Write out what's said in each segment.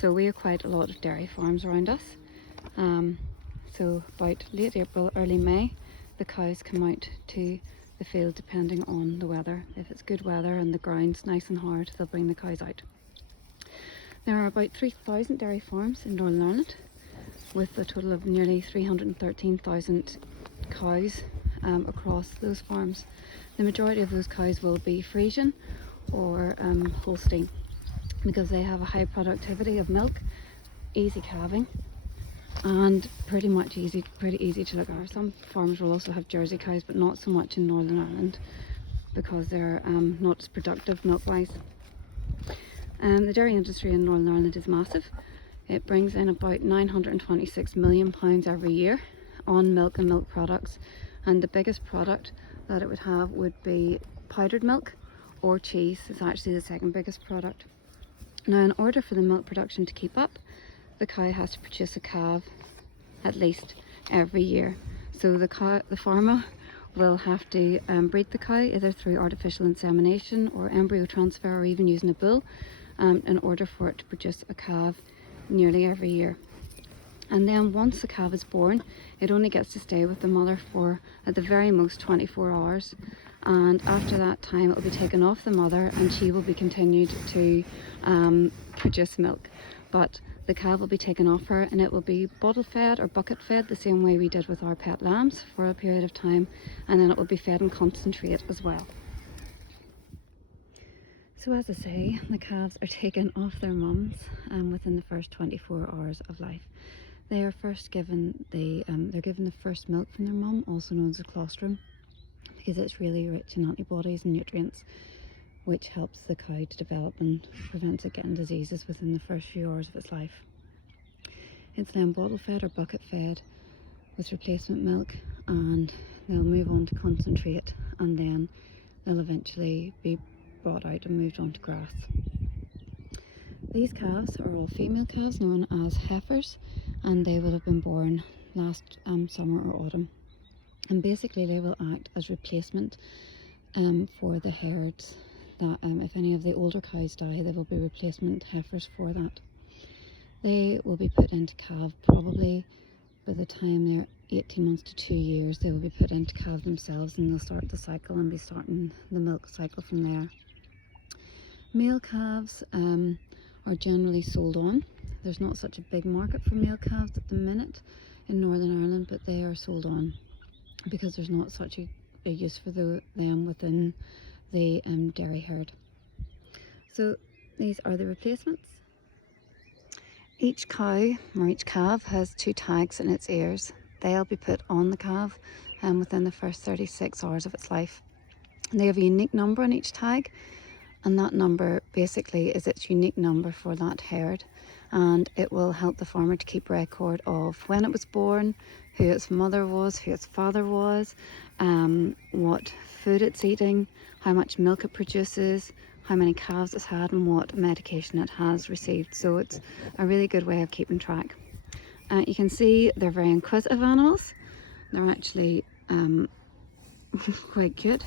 So we have quite a lot of dairy farms around us. So about late April, early May, the cows come out to the field depending on the weather. If it's good weather and the ground's nice and hard, they'll bring the cows out. There are about 3,000 dairy farms in Northern Ireland, with a total of nearly 313,000 cows across those farms. The majority of those cows will be Friesian or Holstein, because they have a high productivity of milk, easy calving, and pretty easy to look after. Some farms will also have Jersey cows, but not so much in Northern Ireland because they're not as productive milk-wise. The dairy industry in Northern Ireland is massive. It brings in about £926 million every year on milk and milk products, and the biggest product that it would have would be powdered milk, or cheese is actually the second biggest product. Now, in order for the milk production to keep up, the cow has to produce a calf at least every year. So the farmer will have to breed the cow either through artificial insemination or embryo transfer, or even using a bull, in order for it to produce a calf nearly every year. And then once the calf is born, it only gets to stay with the mother for at the very most 24 hours. And after that time, it will be taken off the mother and she will be continued to produce milk. But the calf will be taken off her and it will be bottle fed or bucket fed, the same way we did with our pet lambs, for a period of time, and then it will be fed in concentrate as well. So as I say, the calves are taken off their mums within the first 24 hours of life. They are first given they're given the first milk from their mum, also known as colostrum, because it's really rich in antibodies and nutrients, which helps the cow to develop and prevents it getting diseases within the first few hours of its life. It's then bottle fed or bucket fed with replacement milk, and they'll move on to concentrate, and then they'll eventually be brought out and moved on to grass. These calves are all female calves known as heifers, and they will have been born last summer or autumn. And basically they will act as replacement for the herds that if any of the older cows die, they will be replacement heifers for that. They will be put into calve probably by the time they're 18 months to 2 years. They will be put into calve themselves, and they'll start the cycle and be starting the milk cycle from there. Male calves are generally sold on. There's not such a big market for male calves at the minute in Northern Ireland, but they are sold on because there's not such a use for them within the dairy herd. So these are the replacements. Each cow or each calf has 2 tags in its ears. They'll be put on the calf within the first 36 hours of its life. They have a unique number on each tag, and that number basically is its unique number for that herd, and it will help the farmer to keep record of when it was born, who its mother was, who its father was, what food it's eating, how much milk it produces, how many calves it's had, and what medication it has received. So it's a really good way of keeping track. You can see they're very inquisitive animals. They're actually quite cute.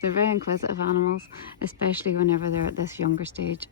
They're very inquisitive animals, especially whenever they're at this younger stage.